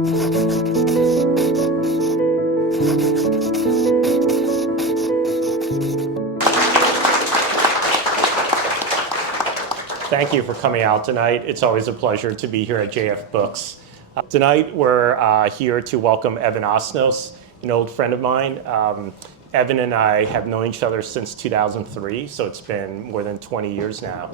Thank you for coming out tonight. It's always a pleasure to be here at JF Books. Tonight we're here to welcome Evan Osnos, an old friend of mine. Evan and I have known each other since 2003, so it's been more than 20 years now.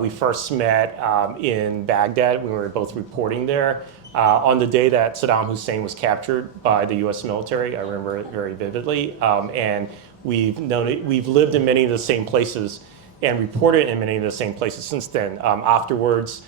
We first met in Baghdad when we were both reporting there on the day that Saddam Hussein was captured by the US military. I remember it very vividly. And we've lived in many of the same places and reported in many of the same places since then. Afterwards,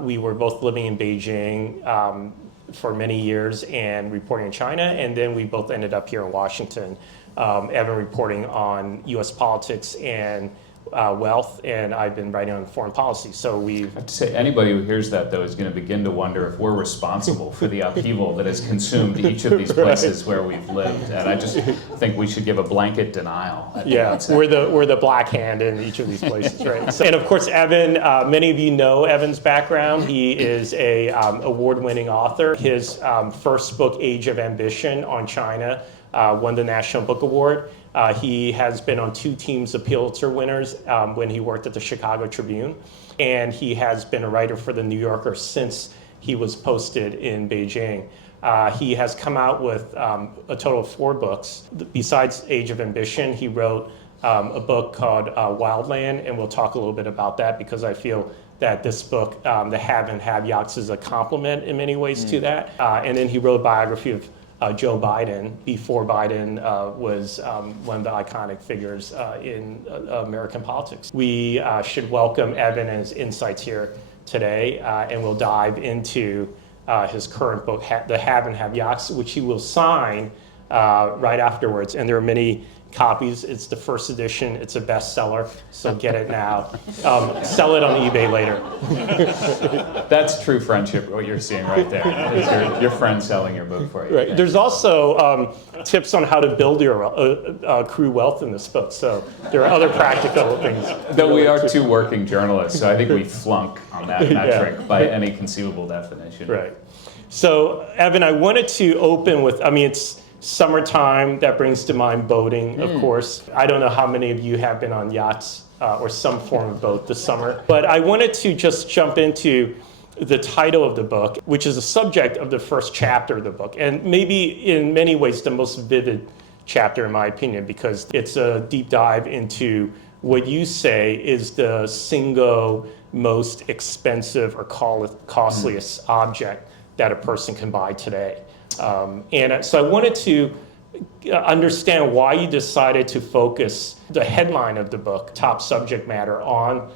we were both living in Beijing for many years and reporting in China, and then we both ended up here in Washington. Evan reporting on US politics and wealth, and I've been writing on foreign policy. So I have to say, anybody who hears that, though, is going to begin to wonder if we're responsible for the upheaval that has consumed each of these places where we've lived. And I just think we should give a blanket denial. Yeah, we're the black hand in each of these places, right? So, and of course, Evan, many of you know Evan's background. He is a award-winning author. His first book, Age of Ambition on China, won the National Book Award. He has been on 2 teams of Pulitzer winners when he worked at the Chicago Tribune, and he has been a writer for the New Yorker since he was posted in Beijing. He has come out with a total of 4 books. Besides Age of Ambition, he wrote a book called Wildland, and we'll talk a little bit about that because I feel that this book, The Have and Have-Yachts, is a complement in many ways to that. And then he wrote a biography of Joe Biden before Biden was one of the iconic figures in American politics. We should welcome Evan and his insights here today, and we'll dive into his current book, The Have and Have-Yachts, which he will sign right afterwards. And there are many copies. It's the first edition. It's a bestseller, so get it now. Sell it on eBay later. That's true friendship, what you're seeing right there. Is your friend selling your book for you. Right. There's also tips on how to build your accrue wealth in this book, so there are other practical things. Though we are 2 working journalists, so I think we flunk on that metric by any conceivable definition. Right. So, Evan, I wanted to open with, it's summertime, that brings to mind boating, of course. I don't know how many of you have been on yachts or some form of boat this summer, but I wanted to just jump into the title of the book, which is the subject of the first chapter of the book, and maybe in many ways the most vivid chapter in my opinion, because it's a deep dive into what you say is the single most expensive or costliest object that a person can buy today. And so I wanted to understand why you decided to focus the headline of the book, top subject matter, on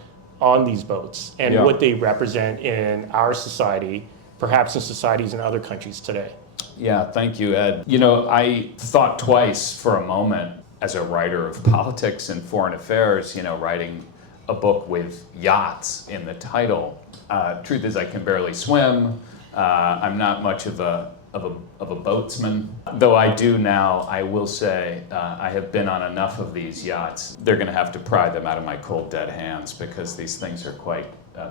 these boats and what they represent in our society, perhaps in societies in other countries today. Yeah, thank you, Ed. I thought twice for a moment as a writer of politics and foreign affairs, writing a book with yachts in the title. Truth is, I can barely swim. I'm not much of a boatsman. Though I do now, I will say, I have been on enough of these yachts. They're going to have to pry them out of my cold, dead hands because these things are quite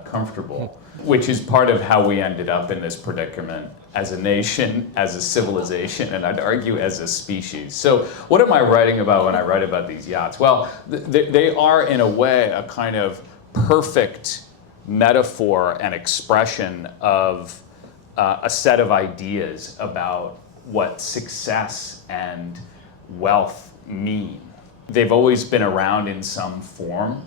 comfortable, which is part of how we ended up in this predicament as a nation, as a civilization, and I'd argue as a species. So what am I writing about when I write about these yachts? Well, they are, in a way, a kind of perfect metaphor and expression of a set of ideas about what success and wealth mean. They've always been around in some form,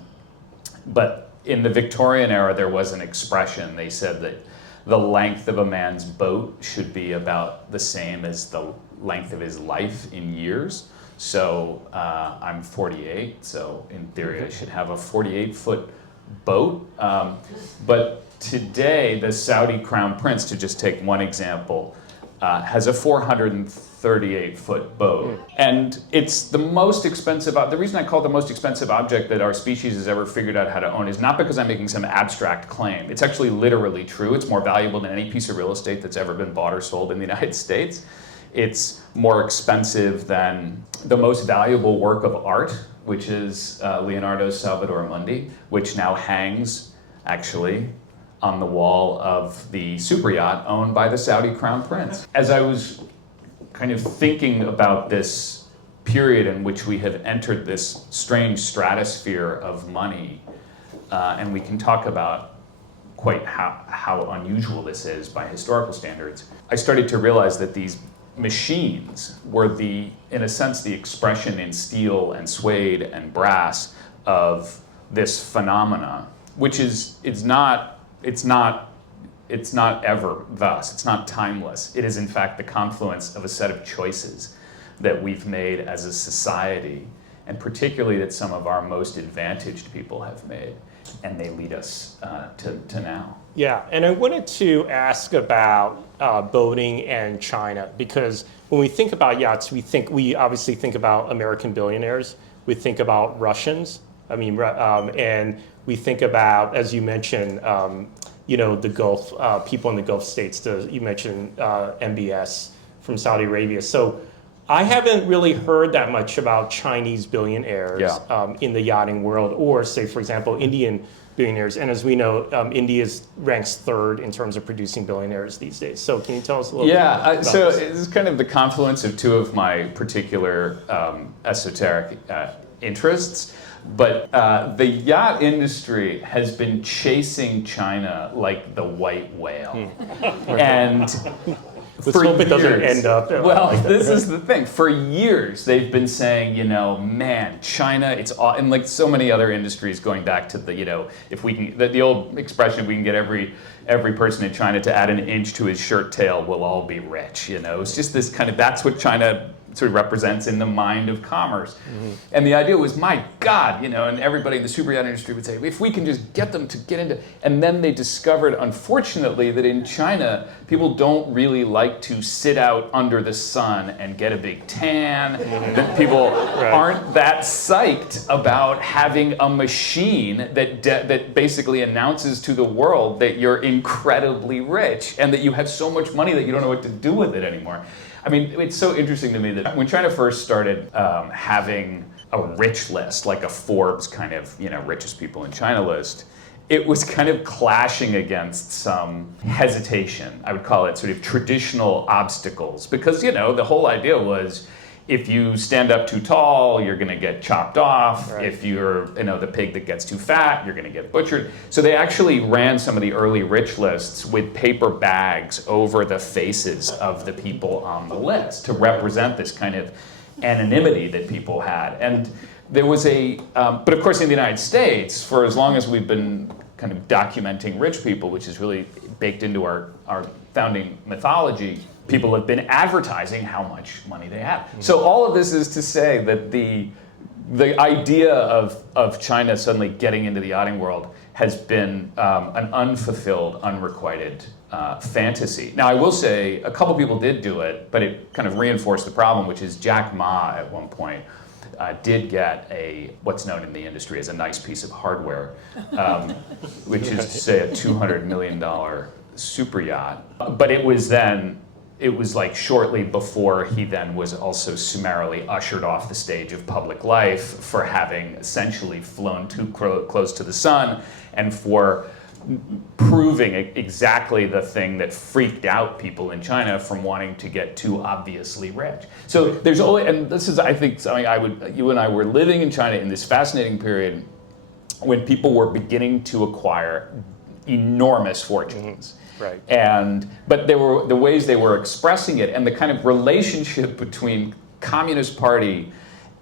but in the Victorian era there was an expression. They said that the length of a man's boat should be about the same as the length of his life in years. So I'm 48, so in theory I should have a 48-foot boat. But today, the Saudi Crown Prince, to just take one example, has a 438-foot boat. And it's the most expensive, the reason I call it the most expensive object that our species has ever figured out how to own is not because I'm making some abstract claim. It's actually literally true. It's more valuable than any piece of real estate that's ever been bought or sold in the United States. It's more expensive than the most valuable work of art, which is Leonardo's Salvator Mundi, which now hangs, actually, on the wall of the superyacht owned by the Saudi crown prince. As I was kind of thinking about this period in which we have entered this strange stratosphere of money, and we can talk about quite how unusual this is by historical standards, I started to realize that these machines were in a sense, the expression in steel and suede and brass of this phenomena, which it's not ever thus. It's not timeless. It is in fact the confluence of a set of choices that we've made as a society, and particularly that some of our most advantaged people have made, and they lead us to now. Yeah, and I wanted to ask about boating and China, because when we think about yachts, we obviously think about American billionaires, we think about Russians, and we think about, as you mentioned, the Gulf, people in the Gulf states. You mentioned MBS from Saudi Arabia. So I haven't really heard that much about Chinese billionaires in the yachting world, or say, for example, Indian billionaires. And as we know, India ranks third in terms of producing billionaires these days. So can you tell us a little bit about so this? it's kind of the confluence of two of my particular esoteric interests. But the yacht industry has been chasing China like the white whale. And let's hope it doesn't end up well, like this is the thing. For years, they've been saying, man, China, and like so many other industries, going back to if we can, the old expression, we can get every person in China to add an inch to his shirt tail, we'll all be rich. It's just this kind of, that's what China sort of represents in the mind of commerce. Mm-hmm. And the idea was, my God, and everybody in the super yacht industry would say, if we can just get them to get into, and then they discovered, unfortunately, that in China, people don't really like to sit out under the sun and get a big tan. Mm-hmm. That people aren't that psyched about having a machine that basically announces to the world that you're incredibly rich and that you have so much money that you don't know what to do with it anymore. I mean, it's so interesting to me that when China first started having a rich list, like a Forbes kind of, richest people in China list, it was kind of clashing against some hesitation. I would call it sort of traditional obstacles, because, the whole idea was, if you stand up too tall, you're going to get chopped off. Right. If you're, the pig that gets too fat, you're going to get butchered. So they actually ran some of the early rich lists with paper bags over the faces of the people on the list to represent this kind of anonymity that people had. And there was but of course in the United States, for as long as we've been kind of documenting rich people, which is really baked into our founding mythology, people have been advertising how much money they have. Mm-hmm. So all of this is to say that the idea of China suddenly getting into the yachting world has been an unfulfilled, unrequited fantasy. Now, I will say a couple people did do it, but it kind of reinforced the problem, which is Jack Ma at one point did get what's known in the industry as a nice piece of hardware, which is, say, a $200 million super yacht. But it was like shortly before he then was also summarily ushered off the stage of public life for having essentially flown too close to the sun and for proving exactly the thing that freaked out people in China from wanting to get too obviously rich. So there's only, and this is, I think, something you and I were living in China in this fascinating period when people were beginning to acquire enormous fortunes. Mm-hmm. Right. But there were the ways they were expressing it, and the kind of relationship between Communist Party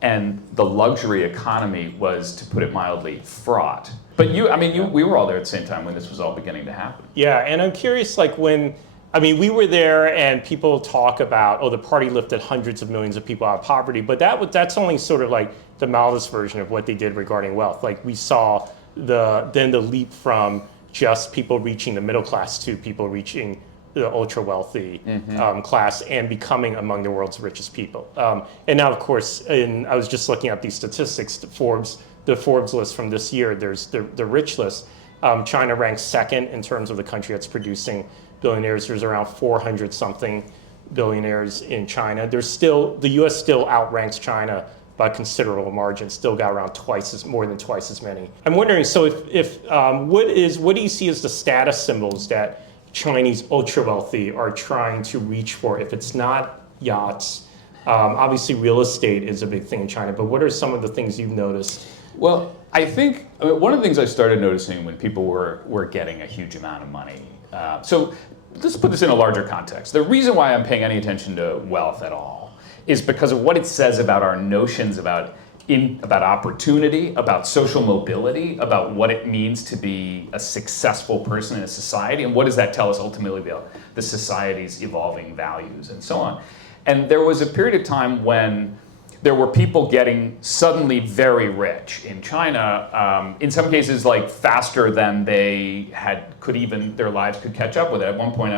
and the luxury economy was, to put it mildly, fraught. But we were all there at the same time when this was all beginning to happen. Yeah, and I'm curious, we were there, and people talk about, the party lifted hundreds of millions of people out of poverty, but that's only sort of like the mildest version of what they did regarding wealth. Like, we saw the leap from just people reaching the middle class to people reaching the ultra wealthy class and becoming among the world's richest people. And now, of course, I was just looking at these statistics, the Forbes list from this year, there's the rich list. China ranks second in terms of the country that's producing billionaires. There's around 400 something billionaires in China. The US still outranks China by considerable margin, still got around more than twice as many. I'm wondering, so what do you see as the status symbols that Chinese ultra wealthy are trying to reach for? If it's not yachts, obviously real estate is a big thing in China, but what are some of the things you've noticed? Well, I think one of the things I started noticing when people were getting a huge amount of money. So let's put this in a larger context. The reason why I'm paying any attention to wealth at all is because of what it says about our notions about opportunity, about social mobility, about what it means to be a successful person in a society, and what does that tell us ultimately about the society's evolving values and so on. And there was a period of time when there were people getting suddenly very rich in China, in some cases like faster than they their lives could catch up with it. At one point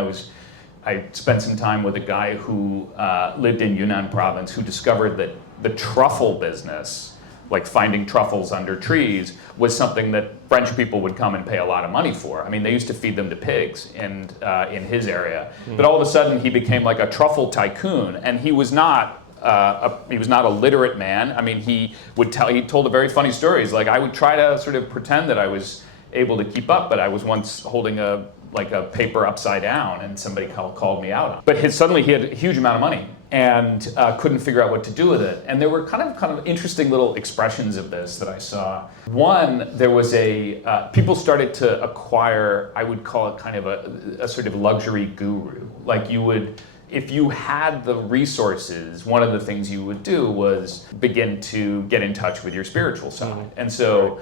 I spent some time with a guy who lived in Yunnan province who discovered that the truffle business, like finding truffles under trees, was something that French people would come and pay a lot of money for. I mean, they used to feed them to pigs in his area. But all of a sudden he became like a truffle tycoon, and he was not a literate man. I mean, he told a very funny story. He's like, I would try to sort of pretend that I was able to keep up, but I was once holding a paper upside down, and somebody called me out on it. But suddenly he had a huge amount of money and couldn't figure out what to do with it. And there were kind of interesting little expressions of this that I saw. One, there was people started to acquire, I would call it kind of a sort of luxury guru. Like if you had the resources, one of the things you would do was begin to get in touch with your spiritual side. Mm-hmm. And so,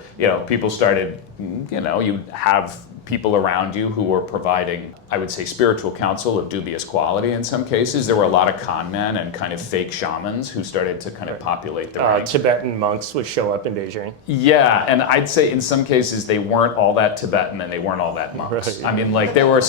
people started, you have people around you who were providing, I would say, spiritual counsel of dubious quality in some cases. There were a lot of con men and kind of fake shamans who started to kind of populate the ranks. Tibetan monks would show up in Beijing. Yeah, and I'd say in some cases they weren't all that Tibetan and they weren't all that monks. Right. I mean, like there were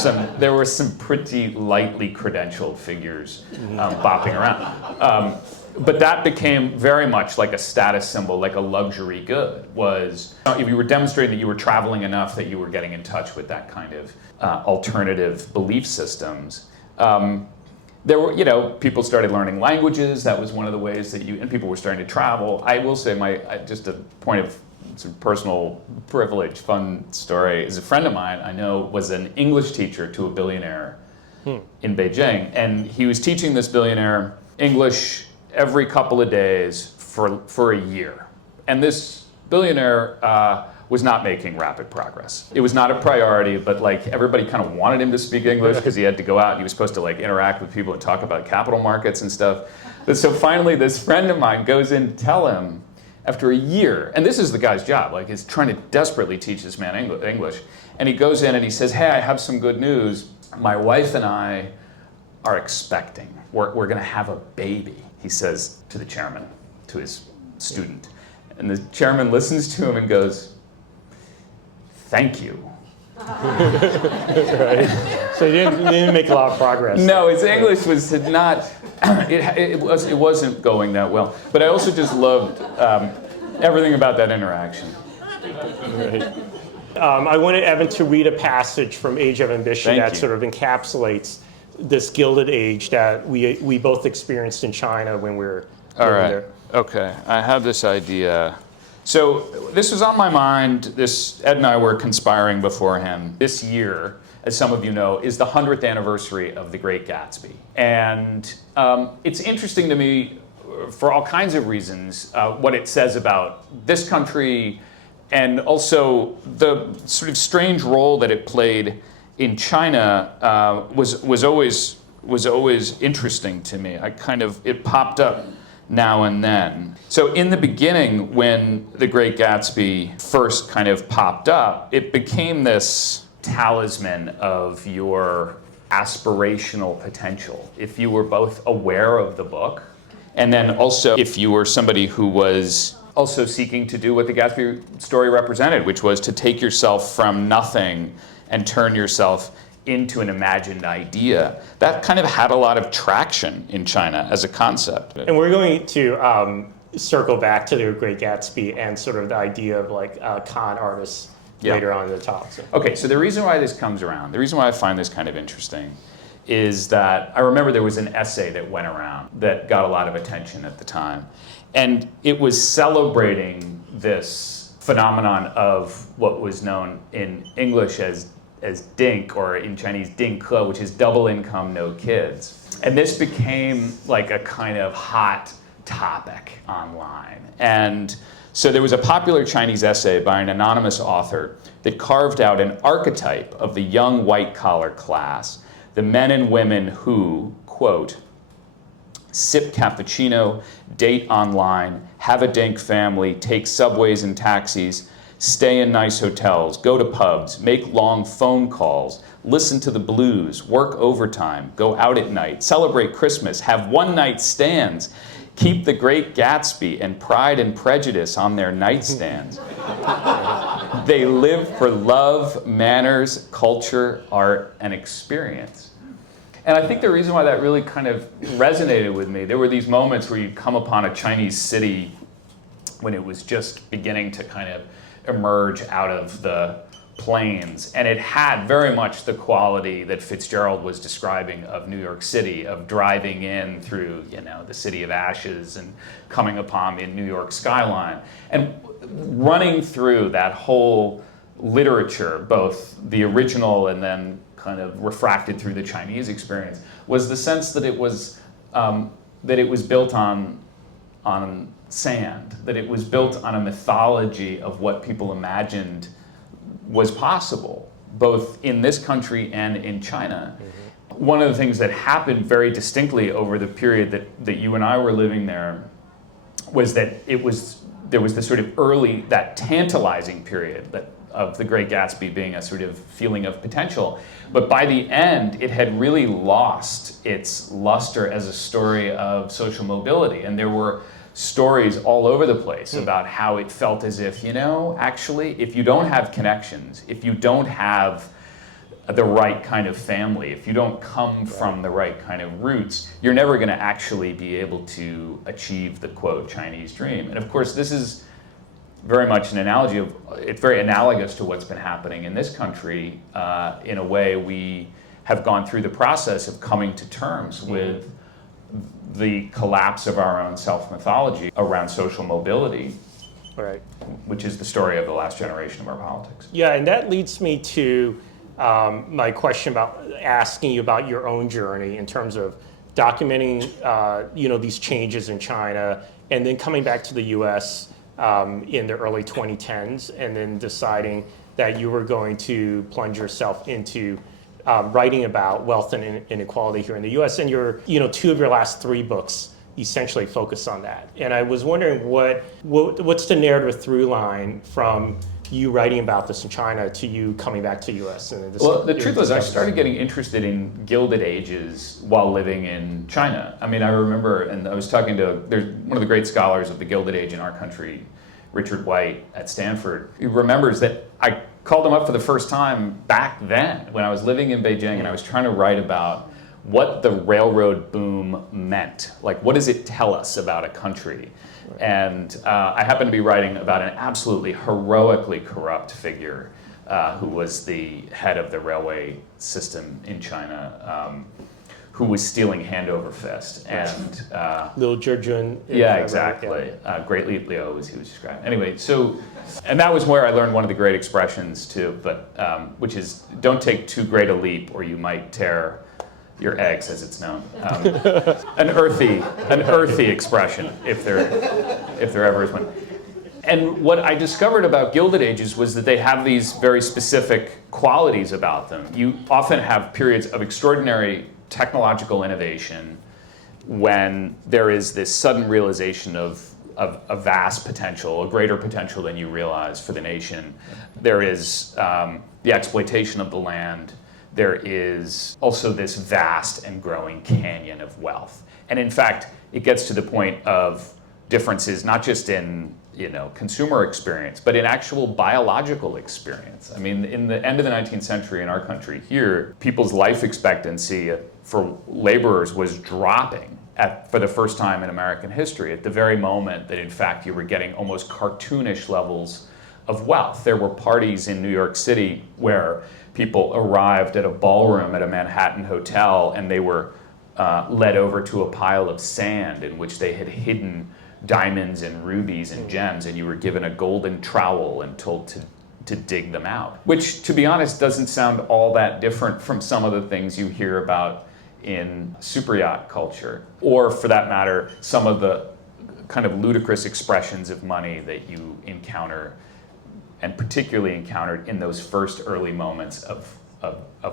some pretty lightly credentialed figures bopping around. But that became very much like a status symbol, like a luxury good. If you were demonstrating that you were traveling enough that you were getting in touch with that kind of alternative belief systems. There were, people started learning languages. That was one of the ways and people were starting to travel. I will say just a point of sort of personal privilege, fun story, is a friend of mine I know was an English teacher to a billionaire in Beijing. And he was teaching this billionaire English every couple of days for a year. And this billionaire was not making rapid progress. It was not a priority, but everybody kind of wanted him to speak English because he had to go out and he was supposed to interact with people and talk about capital markets and stuff. But so finally this friend of mine goes in to tell him after a year, and this is the guy's job, he's trying to desperately teach this man English. And he goes in and he says, hey, I have some good news. My wife and I are expecting. We're gonna have a baby, he says to the chairman, to his student. And the chairman listens to him and goes, thank you. Right. So he didn't make a lot of progress. No, his English was not, it wasn't going that well. But I also just loved everything about that interaction. Right. I wanted Evan to read a passage from Age of Ambition Thank that you. sort of encapsulates this Gilded Age that we both experienced in China when we were there. Okay, I have this idea. So this was on my mind. Ed and I were conspiring beforehand. This year, as some of you know, is the 100th anniversary of The Great Gatsby. And it's interesting to me for all kinds of reasons, what it says about this country and also the sort of strange role that it played in China was always interesting to me. It popped up now and then. So in the beginning, when The Great Gatsby first kind of popped up, it became this talisman of your aspirational potential. If you were both aware of the book, and then also if you were somebody who was also seeking to do what the Gatsby story represented, which was to take yourself from nothing and turn yourself into an imagined idea. That kind of had a lot of traction in China as a concept. And we're going to circle back to The Great Gatsby and sort of the idea of con artists later on in the talk. So. Okay, so the reason why this comes around, the reason why I find this kind of interesting is that I remember there was an essay that went around that got a lot of attention at the time. And it was celebrating this phenomenon of what was known in English as dink, or in Chinese ding ke, which is double income, no kids. And this became like a kind of hot topic online. And so there was a popular Chinese essay by an anonymous author that carved out an archetype of the young white-collar class, the men and women who, quote, sip cappuccino, date online, have a dank family, take subways and taxis, stay in nice hotels, go to pubs, make long phone calls, listen to the blues, work overtime, go out at night, celebrate Christmas, have one-night stands, keep the Great Gatsby and Pride and Prejudice on their nightstands. They live for love, manners, culture, art, and experience. And I think the reason why that really kind of resonated with me, there were these moments where you'd come upon a Chinese city when it was just beginning to kind of emerge out of the plains, and it had very much the quality that Fitzgerald was describing of New York City, of driving in through, you know, the city of ashes and coming upon the New York skyline. And running through that whole literature, both the original and then kind of refracted through the Chinese experience, was the sense that it was built on sand, that it was built on a mythology of what people imagined was possible, both in this country and in China. Mm-hmm. One of the things that happened very distinctly over the period that you and I were living there was that there was this sort of early, that tantalizing period of the Great Gatsby being a sort of feeling of potential. But by the end, it had really lost its luster as a story of social mobility. And there were stories all over the place about how it felt as if, you know, actually, if you don't have connections, if you don't have the right kind of family, if you don't come from the right kind of roots, you're never going to actually be able to achieve the, quote, Chinese dream. And of course, this is very much an analogy of, it's very analogous to what's been happening in this country. In a way, we have gone through the process of coming to terms with the collapse of our own self-mythology around social mobility, right, which is the story of the last generation of our politics. Yeah, and that leads me to my question about asking you about your own journey in terms of documenting, these changes in China, and then coming back to the U.S. In the early 2010s, and then deciding that you were going to plunge yourself into writing about wealth and inequality here in the U.S. And two of your last three books essentially focus on that. And I was wondering what's the narrative through line from you writing about this in China to you coming back to the U.S. Well, the truth was I started getting interested in Gilded Ages while living in China. I mean, I remember, and I was talking to, there's one of the great scholars of the Gilded Age in our country, Richard White at Stanford. He remembers that I called him up for the first time back then when I was living in Beijing, and I was trying to write about what the railroad boom meant. Like, what does it tell us about a country? Right. And I happened to be writing about an absolutely heroically corrupt figure who was the head of the railway system in China, who was stealing hand over fist. And Liu Zhejun. Yeah, exactly. Great Li Liu was he was described. Anyway, so, and that was where I learned one of the great expressions too, but which is, don't take too great a leap or you might tear your eggs, as it's known. An earthy expression, if there ever is one. And what I discovered about Gilded Ages was that they have these very specific qualities about them. You often have periods of extraordinary technological innovation when there is this sudden realization of a vast potential, a greater potential than you realize for the nation. There is the exploitation of the land. There is also this vast and growing canyon of wealth. And in fact, it gets to the point of differences not just in consumer experience, but in actual biological experience. I mean, in the end of the 19th century in our country here, people's life expectancy for laborers was dropping for the first time in American history at the very moment that in fact you were getting almost cartoonish levels of wealth. There were parties in New York City where people arrived at a ballroom at a Manhattan hotel and they were led over to a pile of sand in which they had hidden diamonds and rubies and gems, and you were given a golden trowel and told to dig them out. Which, to be honest, doesn't sound all that different from some of the things you hear about in superyacht culture, or for that matter, some of the kind of ludicrous expressions of money that you encounter, and particularly encountered in those first early moments of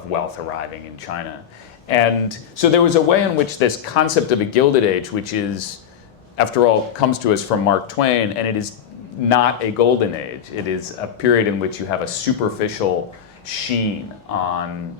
wealth arriving in China. And so there was a way in which this concept of a Gilded Age, which is, after all, comes to us from Mark Twain, and it is not a golden age. It is a period in which you have a superficial sheen on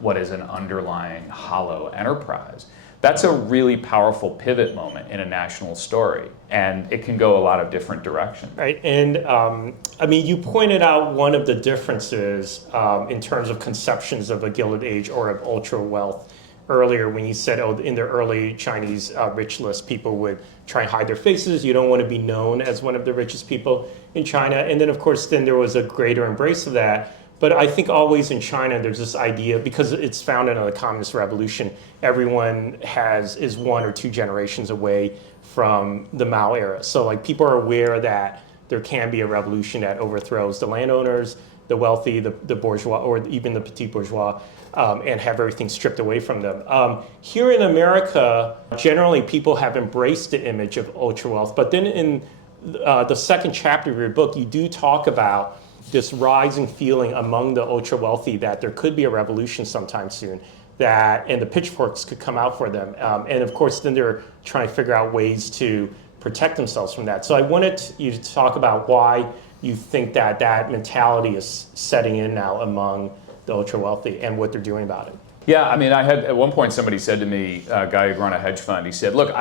what is an underlying hollow enterprise. That's a really powerful pivot moment in a national story, and it can go a lot of different directions. Right, and I mean, you pointed out one of the differences in terms of conceptions of a Gilded Age or of ultra wealth earlier when you said, oh, in the early Chinese rich list, people would try and hide their faces. You don't want to be known as one of the richest people in China. And then, of course, then there was a greater embrace of that. But I think always in China, there's this idea, because it's founded on the Communist Revolution, everyone is 1 or 2 generations away from the Mao era. So like people are aware that there can be a revolution that overthrows the landowners, the wealthy, the bourgeois, or even the petit bourgeois, and have everything stripped away from them. Here in America, generally people have embraced the image of ultra wealth. But then in the second chapter of your book, you do talk about this rising feeling among the ultra wealthy that there could be a revolution sometime soon, and the pitchforks could come out for them. And of course, then they're trying to figure out ways to protect themselves from that. So I wanted you to talk about why you think that mentality is setting in now among the ultra wealthy and what they're doing about it. Yeah, I mean, I had at one point somebody said to me, a guy who ran a hedge fund, he said, look,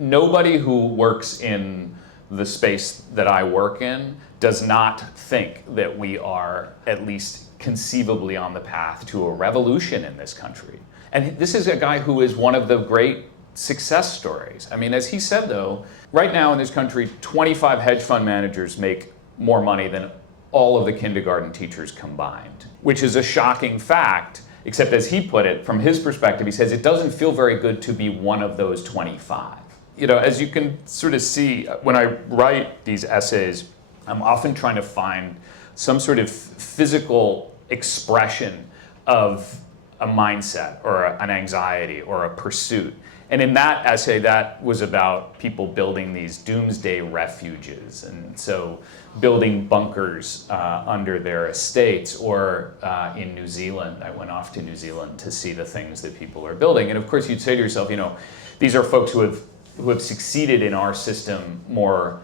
nobody who works in the space that I work in does not think that we are at least conceivably on the path to a revolution in this country. And this is a guy who is one of the great success stories. I mean, as he said, though, right now in this country, 25 hedge fund managers make more money than all of the kindergarten teachers combined, which is a shocking fact, except as he put it, from his perspective, he says, it doesn't feel very good to be one of those 25. You know, as you can sort of see, when I write these essays, I'm often trying to find some sort of physical expression of a mindset or an anxiety or a pursuit. And in that essay, that was about people building these doomsday refuges. And so building bunkers under their estates, or in New Zealand, I went off to New Zealand to see the things that people are building. And of course, you'd say to yourself, you know, these are folks who have succeeded in our system more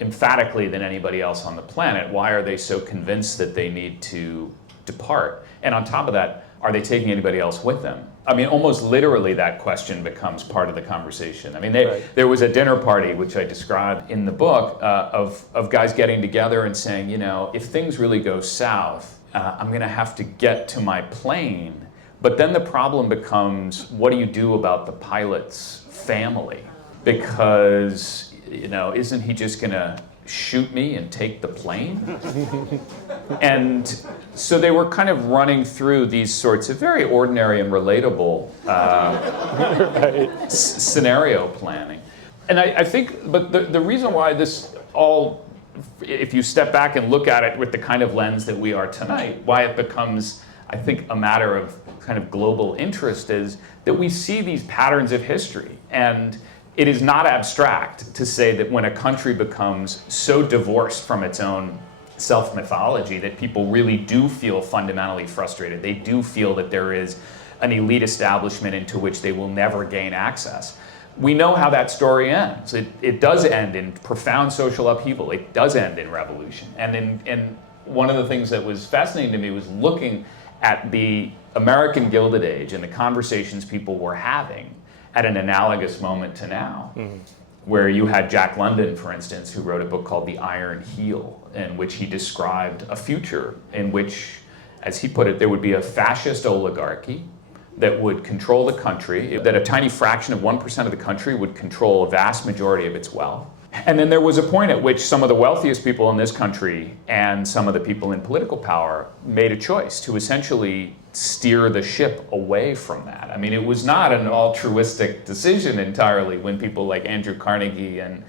emphatically than anybody else on the planet. Why are they so convinced that they need to depart? And on top of that, are they taking anybody else with them? I mean, almost literally that question becomes part of the conversation. I mean, there was a dinner party, which I described in the book, of guys getting together and saying, you know, if things really go south, I'm gonna have to get to my plane. But then the problem becomes, what do you do about the pilot's family? Because, you know, isn't he just gonna shoot me and take the plane? And so they were kind of running through these sorts of very ordinary and relatable scenario planning. And I think, but the reason why this all, if you step back and look at it with the kind of lens that we are tonight, why it becomes, I think, a matter of kind of global interest is that we see these patterns of history. And it is not abstract to say that when a country becomes so divorced from its own self-mythology that people really do feel fundamentally frustrated. They do feel that there is an elite establishment into which they will never gain access. We know how that story ends. It does end in profound social upheaval. It does end in revolution. And one of the things that was fascinating to me was looking at the American Gilded Age and the conversations people were having at an analogous moment to now, where you had Jack London, for instance, who wrote a book called The Iron Heel, in which he described a future in which, as he put it, there would be a fascist oligarchy that would control the country, that a tiny fraction of 1% of the country would control a vast majority of its wealth. And then there was a point at which some of the wealthiest people in this country and some of the people in political power made a choice to essentially steer the ship away from that. I mean, it was not an altruistic decision entirely when people like Andrew Carnegie and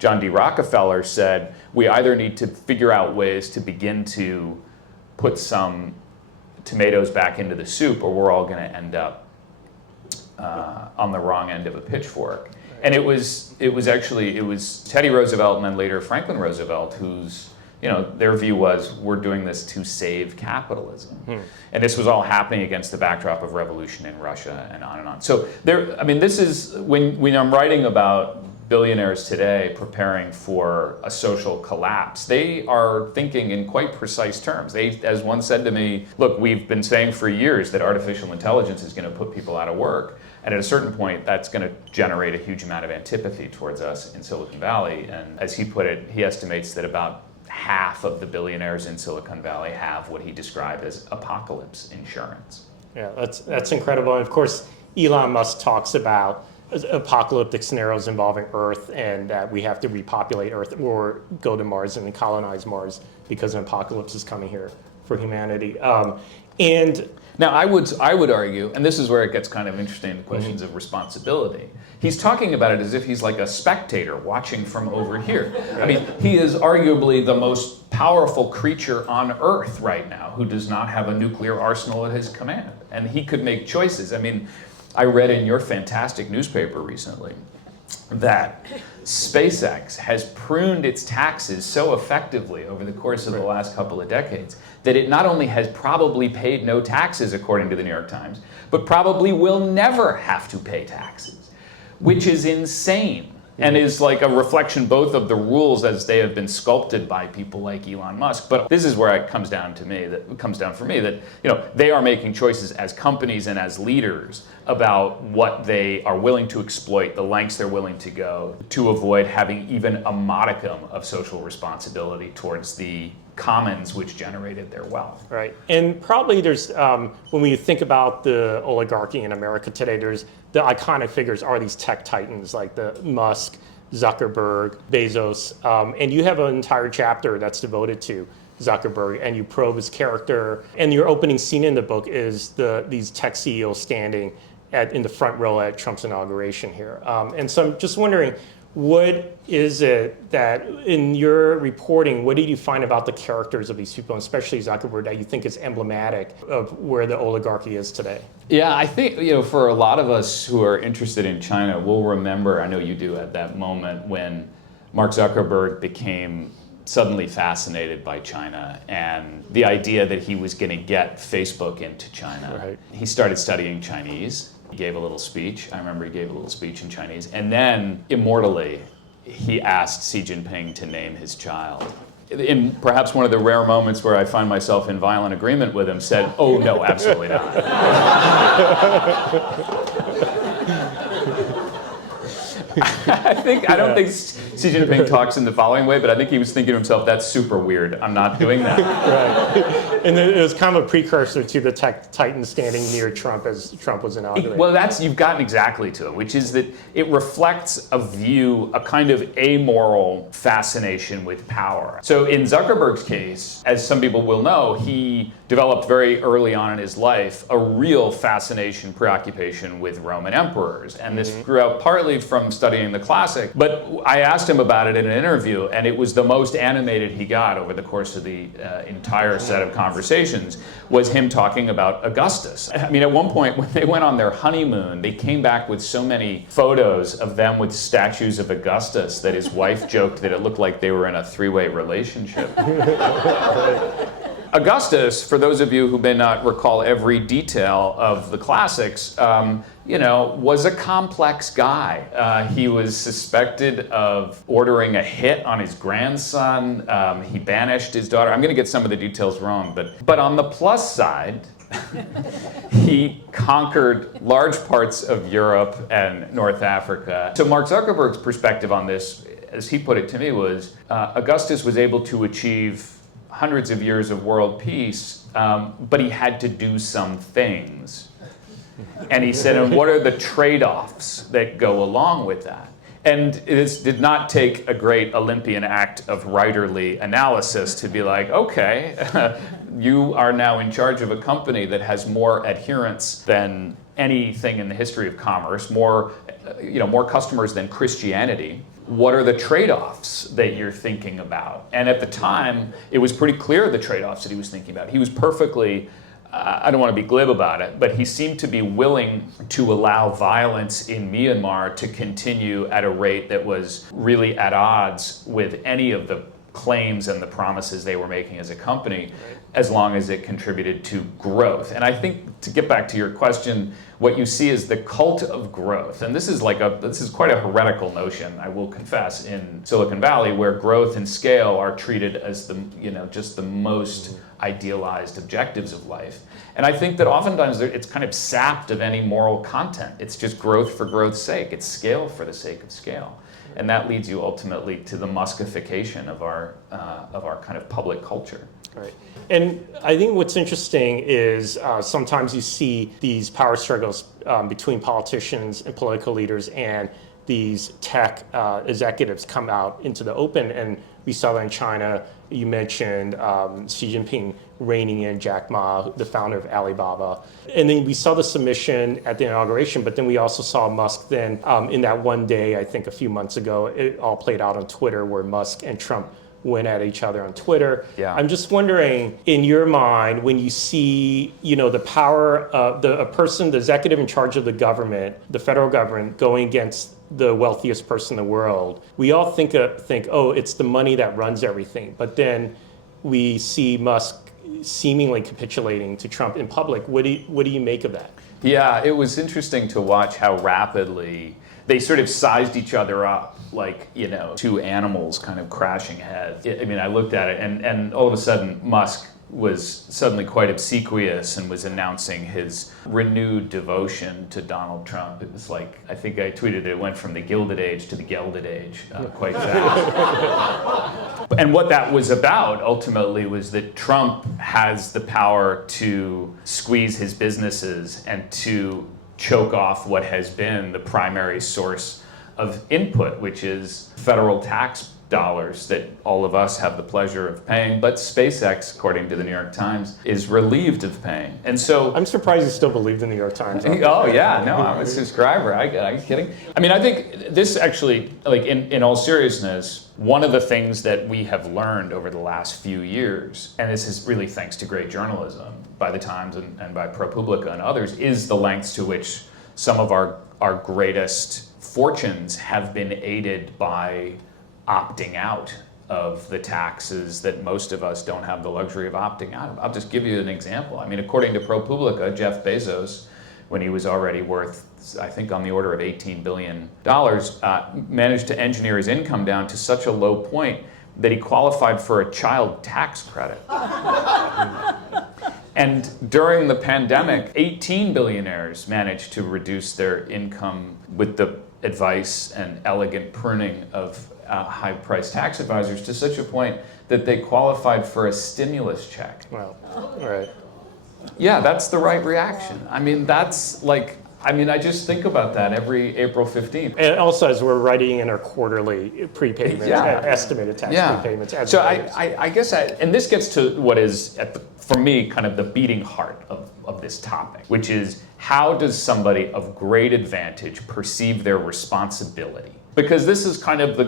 John D. Rockefeller said, we either need to figure out ways to begin to put some tomatoes back into the soup, or we're all going to end up on the wrong end of a pitchfork. And it was Teddy Roosevelt and then later Franklin Roosevelt whose, their view was, we're doing this to save capitalism. And this was all happening against the backdrop of revolution in Russia and on and on. So this is, when I'm writing about billionaires today preparing for a social collapse, they are thinking in quite precise terms. They, as one said to me, look, we've been saying for years that artificial intelligence is going to put people out of work. And at a certain point, that's going to generate a huge amount of antipathy towards us in Silicon Valley. And as he put it, he estimates that about half of the billionaires in Silicon Valley have what he described as apocalypse insurance. Yeah, that's incredible. And of course, Elon Musk talks about apocalyptic scenarios involving Earth, and that we have to repopulate Earth or go to Mars and colonize Mars because an apocalypse is coming here for humanity. And now, I would argue, and this is where it gets kind of interesting, the questions of responsibility. He's talking about it as if he's like a spectator watching from over here. I mean, he is arguably the most powerful creature on Earth right now who does not have a nuclear arsenal at his command. And he could make choices. I mean, I read in your fantastic newspaper recently that SpaceX has pruned its taxes so effectively over the course of the last couple of decades that it not only has probably paid no taxes, according to the New York Times, but probably will never have to pay taxes, which is insane. And is like a reflection both of the rules as they have been sculpted by people like Elon Musk. But this is where it comes down for me that they are making choices as companies and as leaders about what they are willing to exploit, the lengths they're willing to go to avoid having even a modicum of social responsibility towards the commons which generated their wealth. Right, and probably there's, when we think about the oligarchy in America today, there's the iconic figures are these tech titans like the Musk, Zuckerberg, Bezos, and you have an entire chapter that's devoted to Zuckerberg, and you probe his character. And your opening scene in the book is these tech CEOs standing in the front row at Trump's inauguration here. And so I'm just wondering, what is it that in your reporting, what did you find about the characters of these people, and especially Zuckerberg, that you think is emblematic of where the oligarchy is today? Yeah, I think, for a lot of us who are interested in China, we'll remember, I know you do, at that moment when Mark Zuckerberg became suddenly fascinated by China and the idea that he was going to get Facebook into China. Right. He started studying Chinese. He gave a little speech. I remember he gave a little speech in Chinese. And then, immortally, he asked Xi Jinping to name his child. In perhaps one of the rare moments where I find myself in violent agreement with him, said, "Oh, no, absolutely not." I don't think Xi Jinping talks in the following way, but I think he was thinking to himself, that's super weird. I'm not doing that. Right. And it was kind of a precursor to the tech titan standing near Trump as Trump was inaugurated. Well, you've gotten exactly to it, which is that it reflects a kind of amoral fascination with power. So in Zuckerberg's case, as some people will know, he developed very early on in his life a real fascination, preoccupation with Roman emperors. And this grew out partly from studying the classic, but I asked him about it in an interview, and it was the most animated he got over the course of the entire set of conversations, was him talking about Augustus. I mean, at one point when they went on their honeymoon, they came back with so many photos of them with statues of Augustus that his wife joked that it looked like they were in a three-way relationship. Augustus, for those of you who may not recall every detail of the classics, was a complex guy. He was suspected of ordering a hit on his grandson. He banished his daughter. I'm going to get some of the details wrong, but on the plus side, he conquered large parts of Europe and North Africa. So Mark Zuckerberg's perspective on this, as he put it to me, was Augustus was able to achieve hundreds of years of world peace, but he had to do some things. And he said, and what are the trade-offs that go along with that? And this did not take a great Olympian act of writerly analysis to be like, okay, you are now in charge of a company that has more adherents than anything in the history of commerce, more customers than Christianity. what are the trade-offs that you're thinking about? And at the time, it was pretty clear the trade-offs that he was thinking about. He was perfectly, I don't want to be glib about it, but he seemed to be willing to allow violence in Myanmar to continue at a rate that was really at odds with any of the claims and the promises they were making as a company, as long as it contributed to growth. And I think, to get back to your question, what you see is the cult of growth. And this is quite a heretical notion, I will confess, in Silicon Valley, where growth and scale are treated as just the most idealized objectives of life. And I think that oftentimes it's kind of sapped of any moral content. It's just growth for growth's sake. It's scale for the sake of scale. And that leads you ultimately to the Muskification of our kind of public culture. Right. And I think what's interesting is sometimes you see these power struggles between politicians and political leaders and these tech executives come out into the open. And we saw that in China. You mentioned Xi Jinping reining in Jack Ma, the founder of Alibaba. And then we saw the submission at the inauguration, but then we also saw Musk then in that one day, I think a few months ago, it all played out on Twitter where Musk and Trump went at each other on Twitter. Yeah. I'm just wondering, in your mind, when you see, the power of a person, the executive in charge of the government, the federal government, going against the wealthiest person in the world, we all think, oh, it's the money that runs everything. But then we see Musk seemingly capitulating to Trump in public. What do you make of that? Yeah, it was interesting to watch how rapidly they sort of sized each other up like, two animals kind of crashing heads. I mean, I looked at it and all of a sudden Musk was suddenly quite obsequious and was announcing his renewed devotion to Donald Trump. It was like, I think I tweeted it went from the Gilded Age to the Gilded Age quite fast. And what that was about ultimately was that Trump has the power to squeeze his businesses and to choke off what has been the primary source of input, which is federal tax dollars that all of us have the pleasure of paying, but SpaceX, according to the New York Times, is relieved of paying. And so I'm surprised you still believe the New York Times. Oh yeah, no, I'm a subscriber. Are you kidding? I mean, I think this actually, like in all seriousness, one of the things that we have learned over the last few years, and this is really thanks to great journalism by the Times and by ProPublica and others, is the lengths to which some of our greatest fortunes have been aided by opting out of the taxes that most of us don't have the luxury of opting out of. I'll just give you an example. I mean, according to ProPublica, Jeff Bezos, when he was already worth, I think, on the order of $18 billion, managed to engineer his income down to such a low point that he qualified for a child tax credit. And during the pandemic, 18 billionaires managed to reduce their income with the advice and elegant pruning of high-priced tax advisors to such a point that they qualified for a stimulus check. Wow. All right. Yeah, that's the right reaction. I mean, I just think about that every April 15th. And also, as we're writing in our quarterly prepayments, estimated tax prepayments. So I guess, and this gets to what is, for me, kind of the beating heart of this topic, which is how does somebody of great advantage perceive their responsibility? Because this is kind of the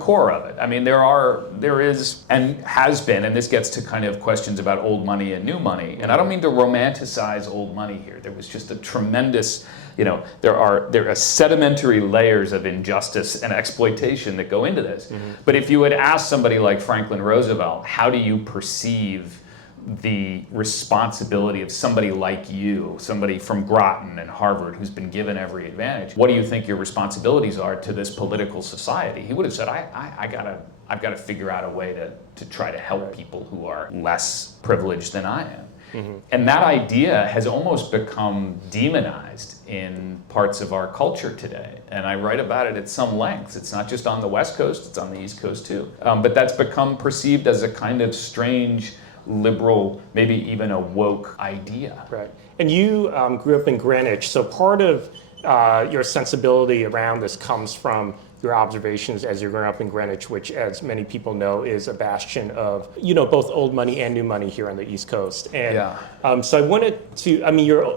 core of it. I mean, there is and has been, and this gets to kind of questions about old money and new money. And I don't mean to romanticize old money here. There was just a tremendous, there are sedimentary layers of injustice and exploitation that go into this. Mm-hmm. But if you had asked somebody like Franklin Roosevelt, how do you perceive the responsibility of somebody like you, somebody from Groton and Harvard who's been given every advantage, what do you think your responsibilities are to this political society? He would have said, I've got to figure out a way to try to help people who are less privileged than I am. Mm-hmm. And that idea has almost become demonized in parts of our culture today. And I write about it at some length. It's not just on the West Coast, it's on the East Coast too. But that's become perceived as a kind of strange, liberal, maybe even a woke idea. Right. And you grew up in Greenwich, so part of your sensibility around this comes from your observations as you're growing up in Greenwich, which, as many people know, is a bastion of, both old money and new money here on the East Coast. And so I wanted to,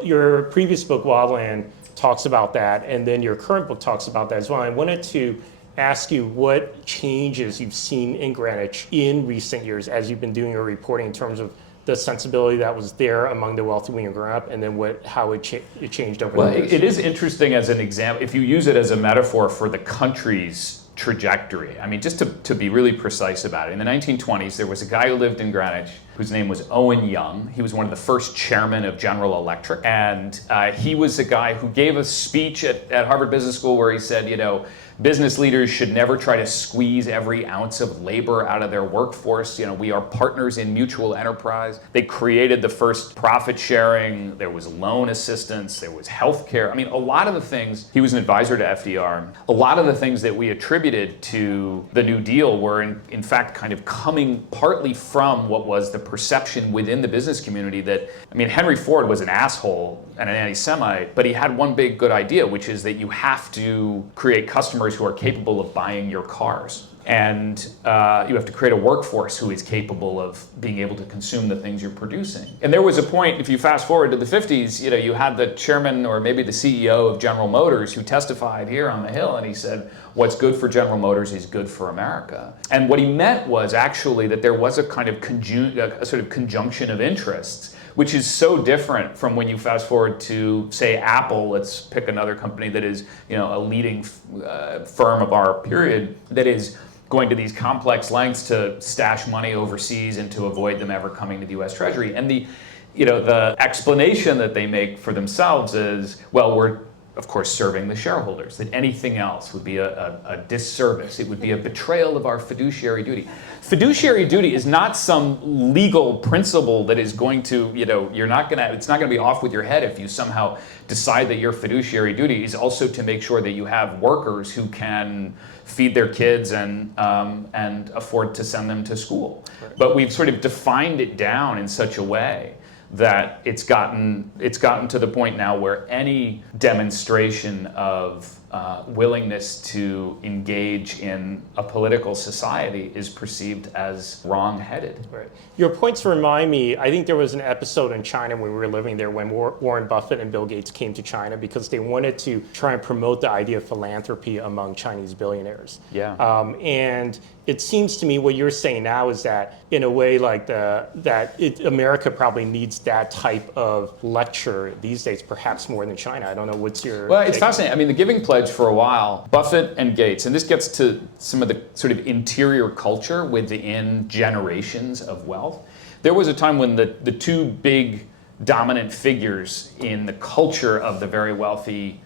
your previous book, Wildland, talks about that, and then your current book talks about that as well. I wanted to ask you what changes you've seen in Greenwich in recent years as you've been doing your reporting in terms of the sensibility that was there among the wealthy when you were growing up, and then how it changed over the years. It is interesting as an example, if you use it as a metaphor for the country's trajectory. I mean, just to be really precise about it, in the 1920s, there was a guy who lived in Greenwich whose name was Owen Young. He was one of the first chairmen of General Electric. And he was a guy who gave a speech at Harvard Business School where he said, you know, business leaders should never try to squeeze every ounce of labor out of their workforce. You know, we are partners in mutual enterprise. They created the first profit sharing. There was loan assistance. There was healthcare. I mean, a lot of the things, he was an advisor to FDR. A lot of the things that we attributed to the New Deal were in fact kind of coming partly from what was the perception within the business community that, I mean, Henry Ford was an asshole and an anti-Semite, but he had one big good idea, which is that you have to create customers who are capable of buying your cars. And you have to create a workforce who is capable of being able to consume the things you're producing. And there was a point, if you fast forward to the 50s, you know, you had the chairman or maybe the CEO of General Motors who testified here on the Hill, and he said, what's good for General Motors is good for America. And what he meant was actually that there was a kind of a sort of conjunction of interests, which is so different from when you fast forward to, say, Apple. Let's pick another company that is, you know, a leading firm of our period that is going to these complex lengths to stash money overseas and to avoid them ever coming to the U.S. Treasury. And the explanation that they make for themselves is, well, we're of course serving the shareholders, that anything else would be a disservice. It would be a betrayal of our fiduciary duty. Fiduciary duty is not some legal principle that is going to, you know, it's not gonna be off with your head if you somehow decide that your fiduciary duty is also to make sure that you have workers who can feed their kids and afford to send them to school. Right. But we've sort of defined it down in such a way that it's gotten to the point now where any demonstration of willingness to engage in a political society is perceived as wrong-headed. Right. Your points remind me, I think there was an episode in China when we were living there when Warren Buffett and Bill Gates came to China because they wanted to try and promote the idea of philanthropy among Chinese billionaires. Yeah. And it seems to me what you're saying now is that in a way like America probably needs that type of lecture these days, perhaps more than China. I don't know, what's your Well, it's fascinating. I mean, the Giving Pledge for a while, Buffett and Gates, and this gets to some of the sort of interior culture within generations of wealth. There was a time when the two big dominant figures in the culture of the very wealthy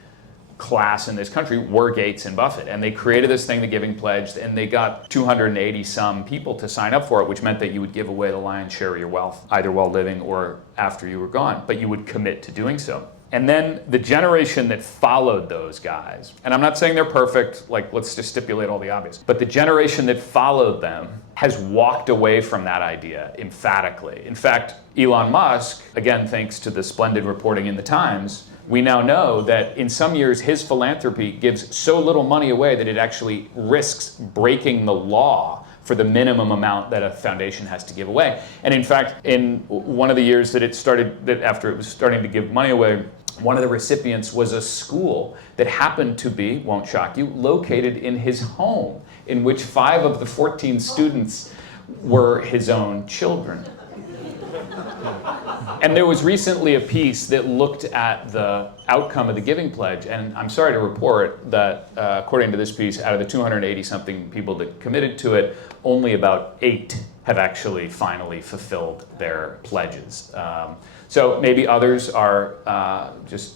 class in this country were Gates and Buffett, and they created this thing, the Giving Pledge, and they got 280 some people to sign up for it, which meant that you would give away the lion's share of your wealth either while living or after you were gone, but you would commit to doing so. And then the generation that followed those guys, and I'm not saying they're perfect, like let's just stipulate all the obvious, but the generation that followed them has walked away from that idea emphatically. In fact, Elon Musk, again thanks to the splendid reporting in the Times, we now know that in some years his philanthropy gives so little money away that it actually risks breaking the law for the minimum amount that a foundation has to give away. And in fact, in one of the years that after it was starting to give money away, one of the recipients was a school that happened to be, won't shock you, located in his home, in which 5 of the 14 students were his own children. And there was recently a piece that looked at the outcome of the Giving Pledge, and I'm sorry to report that according to this piece, out of the 280-something people that committed to it, only about 8 have actually finally fulfilled their pledges. So maybe others are just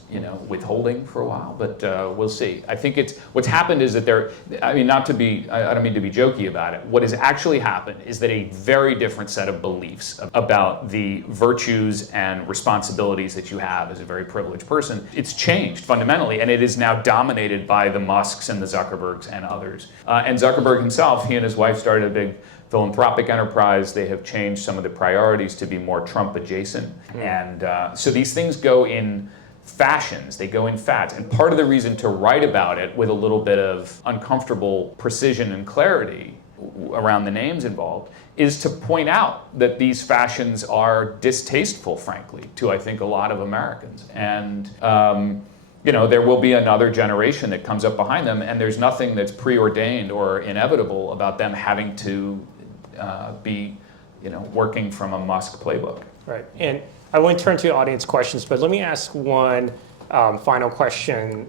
withholding for a while, but we'll see. I think what's happened is that I don't mean to be jokey about it. What has actually happened is that a very different set of beliefs about the virtues and responsibilities that you have as a very privileged person, it's changed fundamentally, and it is now dominated by the Musks and the Zuckerbergs and others. And Zuckerberg himself, he and his wife started a big philanthropic enterprise. They have changed some of the priorities to be more Trump adjacent. And so these things go in fashions, they go in fads. And part of the reason to write about it with a little bit of uncomfortable precision and clarity around the names involved is to point out that these fashions are distasteful, frankly, to I think a lot of Americans. And there will be another generation that comes up behind them, and there's nothing that's preordained or inevitable about them having to be, working from a Musk playbook. Right, and I want to turn to audience questions, but let me ask one final question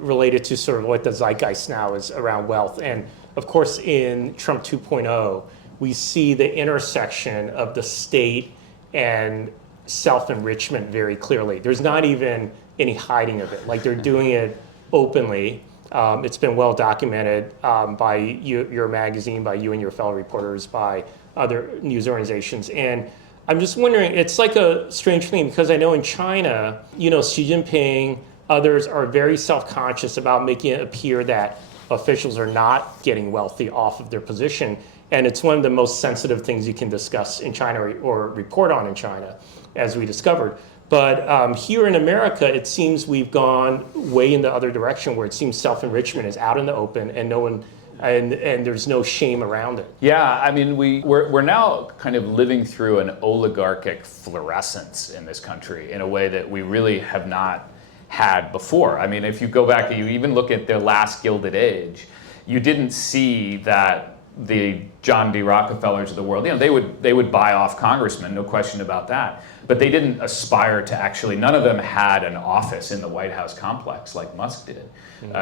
related to sort of what the zeitgeist now is around wealth. And of course, in Trump 2.0, we see the intersection of the state and self-enrichment very clearly. There's not even any hiding of it. Like, they're doing it openly. It's been well documented by your magazine, by you and your fellow reporters, by other news organizations. And I'm just wondering, it's like a strange thing, because I know in China, Xi Jinping, others are very self-conscious about making it appear that officials are not getting wealthy off of their position. And it's one of the most sensitive things you can discuss in China or report on in China, as we discovered. But here in America, it seems we've gone way in the other direction, where it seems self-enrichment is out in the open and no one, and there's no shame around it. Yeah, I mean, we're now kind of living through an oligarchic fluorescence in this country in a way that we really have not had before. I mean, if you go back, you even look at the last Gilded Age, you didn't see that the John D. Rockefellers of the world, they would buy off congressmen, no question about that. But they didn't aspire to actually, none of them had an office in the White House complex like Musk did.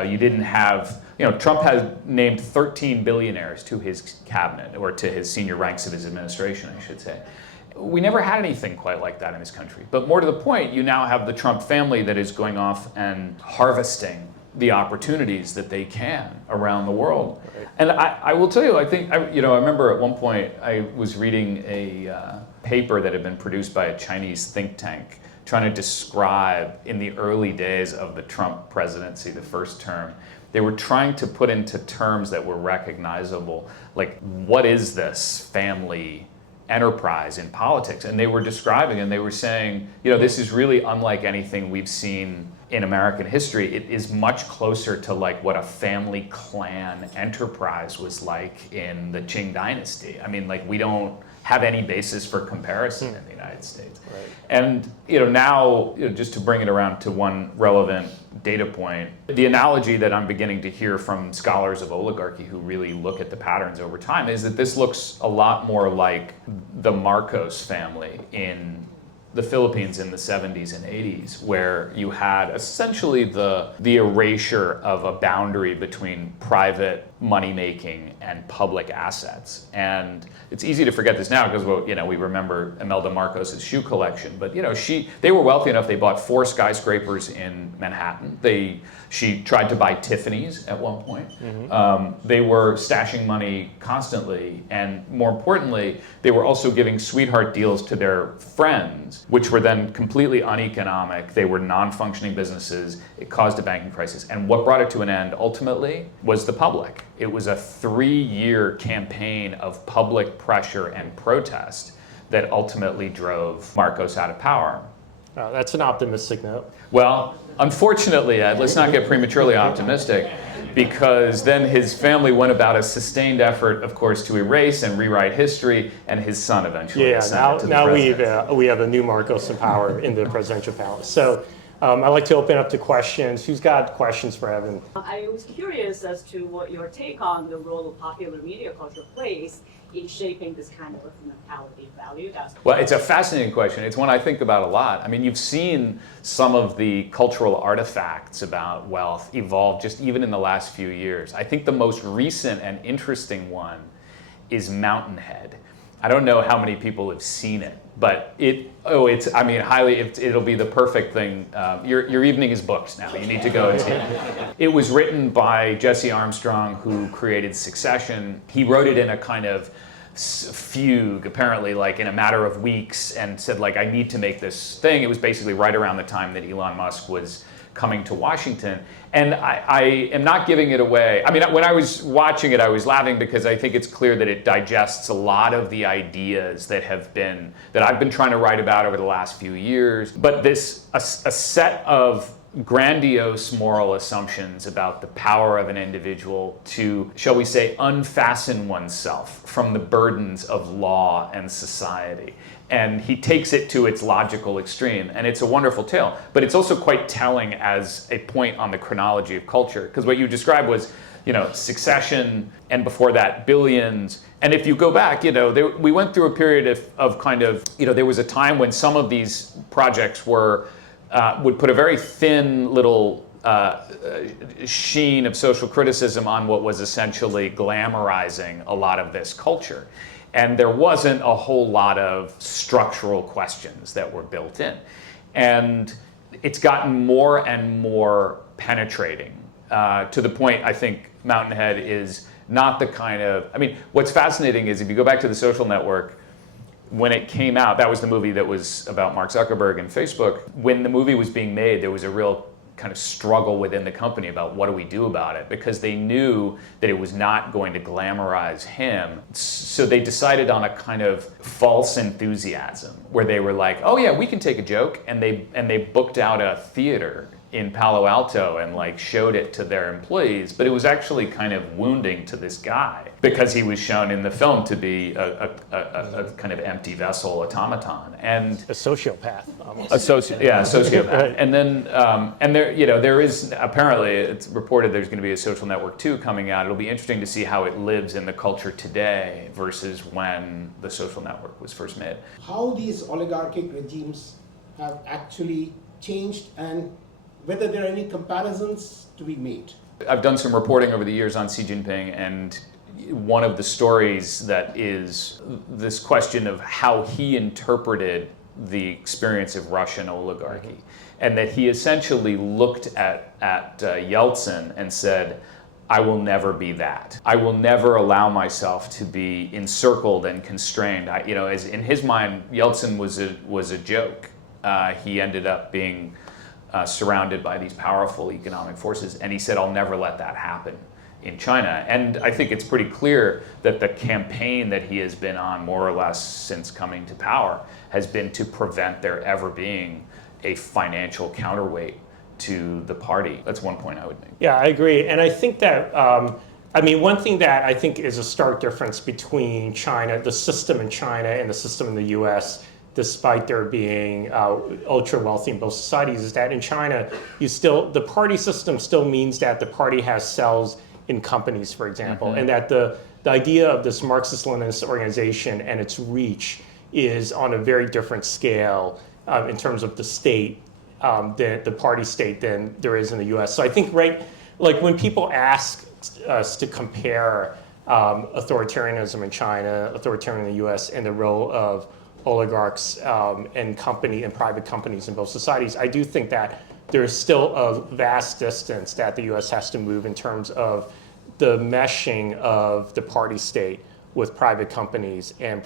You didn't have, Trump has named 13 billionaires to his cabinet, or to his senior ranks of his administration, I should say. We never had anything quite like that in this country. But more to the point, you now have the Trump family that is going off and harvesting the opportunities that they can around the world. Right. And I will tell you, I think, I remember at one point I was reading a paper that had been produced by a Chinese think tank trying to describe, in the early days of the Trump presidency, the first term, they were trying to put into terms that were recognizable, like, what is this family enterprise in politics? And they were describing, and they were saying, this is really unlike anything we've seen in American history. It is much closer to like what a family clan enterprise was like in the Qing dynasty. I mean, like, we don't have any basis for comparison in the United States. Right. And now, just to bring it around to one relevant data point, the analogy that I'm beginning to hear from scholars of oligarchy who really look at the patterns over time is that this looks a lot more like the Marcos family in the Philippines in the 70s and 80s, where you had essentially the erasure of a boundary between private money-making and public assets. And it's easy to forget this now because, we remember Imelda Marcos' shoe collection, but they were wealthy enough, they bought 4 skyscrapers in Manhattan. She tried to buy Tiffany's at one point. They were stashing money constantly, and more importantly, they were also giving sweetheart deals to their friends, which were then completely uneconomic. They were non-functioning businesses. It caused a banking crisis. And what brought it to an end ultimately was the public. It was a 3-year campaign of public pressure and protest that ultimately drove Marcos out of power. That's an optimistic note. Well, unfortunately, Ed, let's not get prematurely optimistic, because then his family went about a sustained effort, of course, to erase and rewrite history, and his son eventually ascended to the presidency. we have a new Marcos in power in the presidential palace. So I'd like to open up to questions. Who's got questions for Evan? I was curious as to what your take on the role of popular media culture plays in shaping this kind of mentality value. Well, it's a fascinating question. It's one I think about a lot. I mean, you've seen some of the cultural artifacts about wealth evolve just even in the last few years. I think the most recent and interesting one is Mountainhead. I don't know how many people have seen it, but it'll be the perfect thing. Your evening is booked now. You need to go and see it. It was written by Jesse Armstrong, who created Succession. He wrote it in a kind of fugue, apparently, like in a matter of weeks, and said, like, I need to make this thing. It was basically right around the time that Elon Musk was coming to Washington. And I am not giving it away. I mean, when I was watching it, I was laughing because I think it's clear that it digests a lot of the ideas that I've been trying to write about over the last few years. But a set of grandiose moral assumptions about the power of an individual to, shall we say, unfasten oneself from the burdens of law and society. And he takes it to its logical extreme, and it's a wonderful tale. But it's also quite telling as a point on the chronology of culture, because what you described was, succession, and before that, billions. And if you go back, we went through a period of kind of, there was a time when some of these projects would put a very thin little sheen of social criticism on what was essentially glamorizing a lot of this culture. And there wasn't a whole lot of structural questions that were built in. And it's gotten more and more penetrating to the point, I think, Mountainhead is not the kind of, what's fascinating is if you go back to The Social Network, when it came out, that was the movie that was about Mark Zuckerberg and Facebook. When the movie was being made, there was a real kind of struggle within the company about what do we do about it, because they knew that it was not going to glamorize him. So they decided on a kind of false enthusiasm where they were like, oh yeah, we can take a joke, and they booked out a theater in Palo Alto and showed it to their employees, but it was actually kind of wounding to this guy because he was shown in the film to be a kind of empty vessel automaton and a sociopath almost. A sociopath. And then there is apparently, it's reported there's going to be a Social Network 2 coming out. It'll be interesting to see how it lives in the culture today versus when the Social Network was first made. How these oligarchic regimes have actually changed and whether there are any comparisons to be made. I've done some reporting over the years on Xi Jinping, and one of the stories that is this question of how he interpreted the experience of Russian oligarchy, and that he essentially looked at Yeltsin and said, I will never be that. I will never allow myself to be encircled and constrained. As in his mind, Yeltsin was a joke. He ended up being surrounded by these powerful economic forces, and he said, I'll never let that happen in China. And I think it's pretty clear that the campaign that he has been on more or less since coming to power has been to prevent there ever being a financial counterweight to the party. That's one point I would make. Yeah, I agree. And I think that, one thing that I think is a stark difference between China, the system in China and the system in the US, despite there being ultra wealthy in both societies, is that in China, the party system still means that the party has cells in companies, for example, and that the idea of this Marxist-Leninist organization and its reach is on a very different scale in terms of the state, the party state, than there is in the US. So I think, when people ask us to compare authoritarianism in China, authoritarianism in the US, and the role of oligarchs and private companies in both societies, I do think that there's still a vast distance that the US has to move in terms of the meshing of the party state with private companies and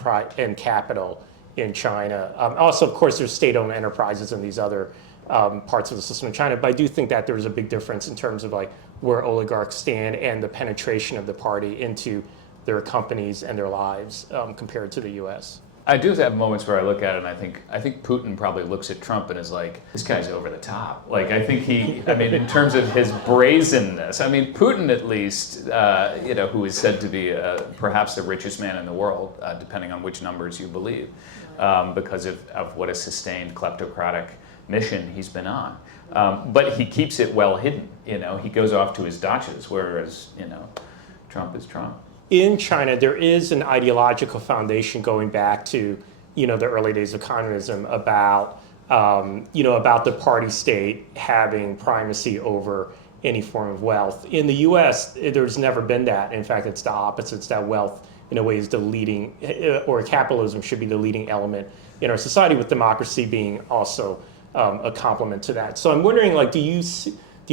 capital in China. Also, of course, there's state-owned enterprises in these other parts of the system in China, but I do think that there's a big difference in terms of where oligarchs stand and the penetration of the party into their companies and their lives compared to the US. I do have moments where I look at it and I think Putin probably looks at Trump and is like, this guy's over the top. I think in terms of his brazenness, Putin at least, who is said to be perhaps the richest man in the world, depending on which numbers you believe, because of what a sustained kleptocratic mission he's been on. But he keeps it well hidden, he goes off to his dachas, whereas, Trump is Trump. In China, there is an ideological foundation going back to, the early days of communism about the party state having primacy over any form of wealth. In the U.S., there's never been that. In fact, it's the opposite. It's that wealth, in a way, is the leading, or capitalism should be the leading element in our society, with democracy being also a complement to that. So I'm wondering, do you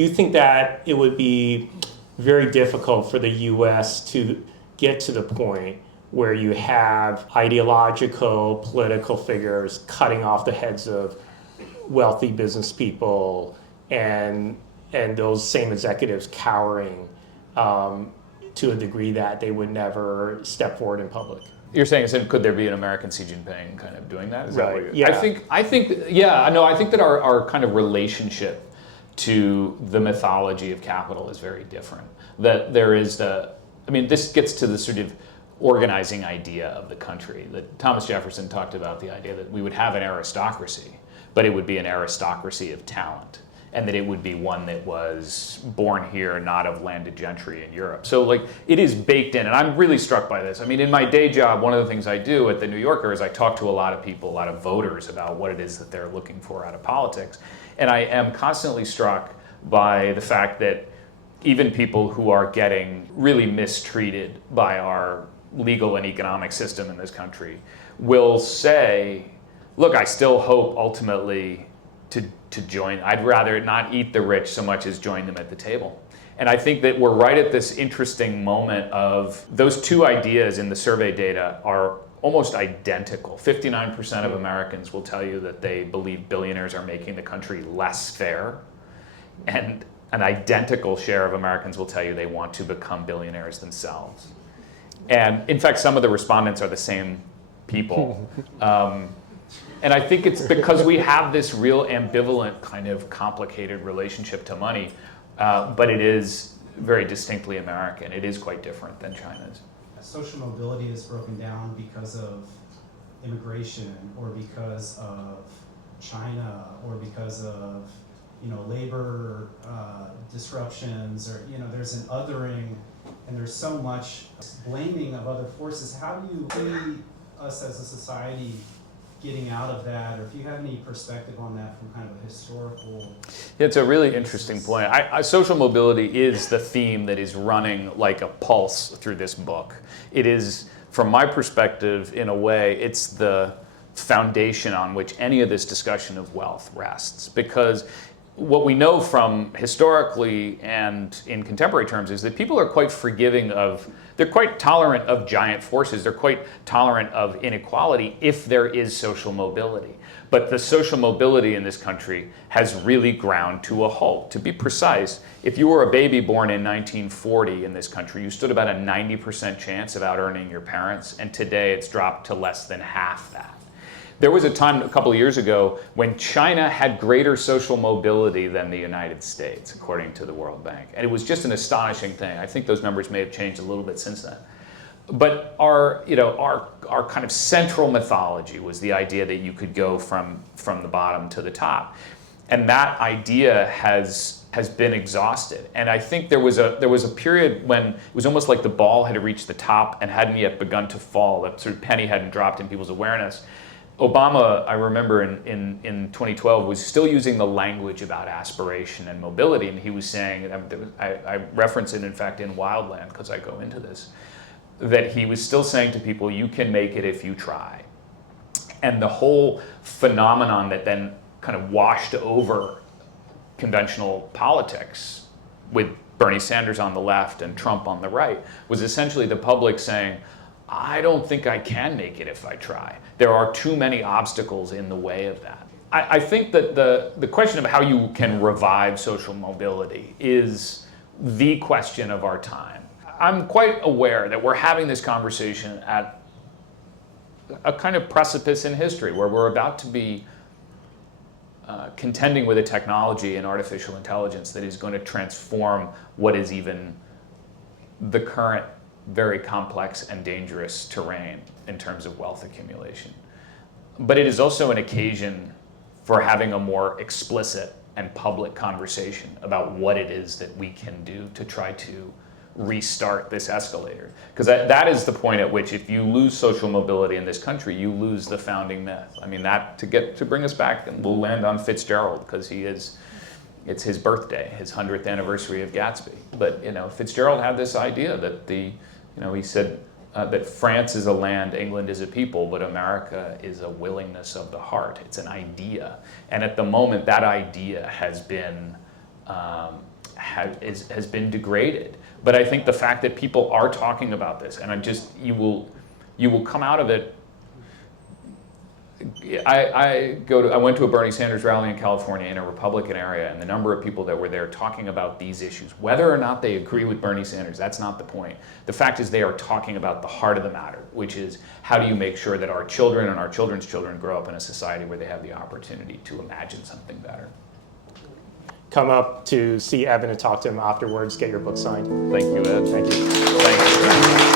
think that it would be very difficult for the U.S. to get to the point where you have ideological, political figures cutting off the heads of wealthy business people and those same executives cowering to a degree that they would never step forward in public? You're saying, could there be an American Xi Jinping kind of doing that? Is right. That what I think that our kind of relationship to the mythology of capital is very different. That there is this gets to the sort of organizing idea of the country. That Thomas Jefferson talked about the idea that we would have an aristocracy, but it would be an aristocracy of talent, and that it would be one that was born here, not of landed gentry in Europe. So like it is baked in, and I'm really struck by this. I mean, in my day job, one of the things I do at the New Yorker is I talk to a lot of people, a lot of voters about what it is that they're looking for out of politics. And I am constantly struck by the fact that even people who are getting really mistreated by our legal and economic system in this country will say, look, I still hope ultimately to join. I'd rather not eat the rich so much as join them at the table. And I think that we're right at this interesting moment of those two ideas in the survey data are almost identical. 59% of Americans will tell you that they believe billionaires are making the country less fair. And an identical share of Americans will tell you they want to become billionaires themselves. And in fact, some of the respondents are the same people. And I think it's because we have this real ambivalent kind of complicated relationship to money, but it is very distinctly American. It is quite different than China's. Social mobility is broken down because of immigration, or because of China, or because of labor disruptions, or there's an othering, and there's so much blaming of other forces. How do you see us as a society getting out of that, or if you have any perspective on that from kind of a historical... It's a really interesting point. Social mobility is the theme that is running like a pulse through this book. It is, from my perspective, in a way, it's the foundation on which any of this discussion of wealth rests. Because what we know from historically and in contemporary terms is that people are quite forgiving of, they're quite tolerant of giant forces, they're quite tolerant of inequality if there is social mobility. But the social mobility in this country has really ground to a halt. To be precise, if you were a baby born in 1940 in this country, you stood about a 90% chance of out-earning your parents, and today it's dropped to less than half that. There was a time a couple of years ago when China had greater social mobility than the United States, according to the World Bank. And it was just an astonishing thing. I think those numbers may have changed a little bit since then. But our kind of central mythology was the idea that you could go from the bottom to the top. And that idea has been exhausted. And I think there was a period when it was almost like the ball had reached the top and hadn't yet begun to fall. That sort of penny hadn't dropped in people's awareness. Obama, I remember in 2012, was still using the language about aspiration and mobility, and he was saying, I reference it in fact in Wildland because I go into this, that he was still saying to people, you can make it if you try. And the whole phenomenon that then kind of washed over conventional politics with Bernie Sanders on the left and Trump on the right was essentially the public saying, I don't think I can make it if I try. There are too many obstacles in the way of that. I think that the question of how you can revive social mobility is the question of our time. I'm quite aware that we're having this conversation at a kind of precipice in history where we're about to be contending with a technology and artificial intelligence that is going to transform what is even the current very complex and dangerous terrain in terms of wealth accumulation. But it is also an occasion for having a more explicit and public conversation about what it is that we can do to try to restart this escalator. Because that is the point at which if you lose social mobility in this country, you lose the founding myth. I mean, that to bring us back, and we'll land on Fitzgerald because it's his birthday, his 100th anniversary of Gatsby. But Fitzgerald had this idea that he said that France is a land, England is a people, but America is a willingness of the heart. It's an idea, and at the moment, that idea has been degraded. But I think the fact that people are talking about this, and you will come out of it. I went to a Bernie Sanders rally in California in a Republican area, and the number of people that were there talking about these issues, whether or not they agree with Bernie Sanders, that's not the point. The fact is they are talking about the heart of the matter, which is how do you make sure that our children and our children's children grow up in a society where they have the opportunity to imagine something better. come up to see Evan and talk to him afterwards, get your book signed. Thank you, Ed. Thank you. Thank you.